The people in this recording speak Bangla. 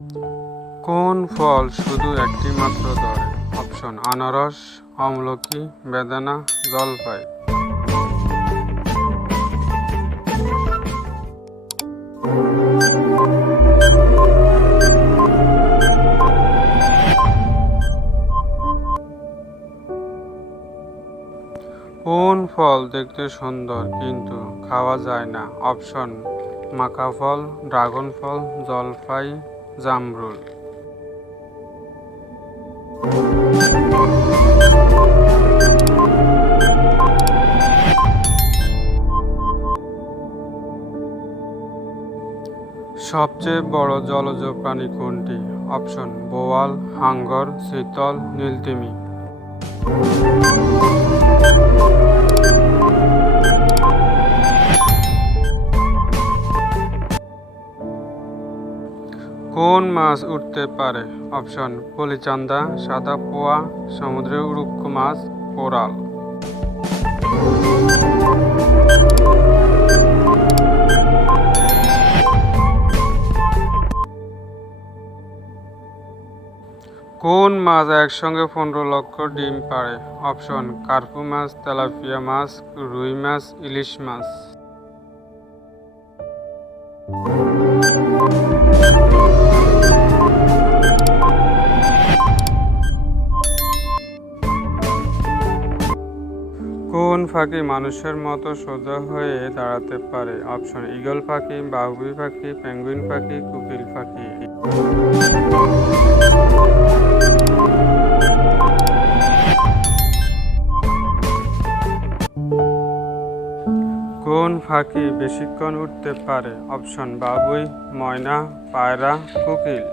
কোন ফল শুধু একটি মাত্র ধরে? অপশন আনারস, আমলকি, বেদানা, জলপাই। কোন ফল দেখতে সুন্দর কিন্তু খাওয়া যায় না? অপশন মাকা ফল, ড্রাগন ফল, জলপাই, জামরুল। সবচেয়ে বড় জলজ প্রাণী কোনটি? অপশন বোয়াল, হাঙ্গর, চিতল, নীলতিমি। কোন মাছ উঠতে পারে? অপশন পলিচান্দা, সাদা পোয়া, সমুদ্রের উড়ুক্কু মাছ, কোরাল। কোন মাছ একসঙ্গে 15 লক্ষ ডিম পাড়ে? অপশন কার্পু মাছ, তেলাপিয়া মাছ, রুই মাছ, ইলিশ মাছ। কোন পাখি মানুষের মতো সোজা হয়ে দাঁড়াতে পারে? অপশন ঈগল পাখি, বাবুই পাখি, পেঙ্গুইন পাখি, কোকিল পাখি। কোন পাখি বেশিক্ষণ উঠতে পারে? অপশন বাবুই, ময়না, পায়রা, কোকিল।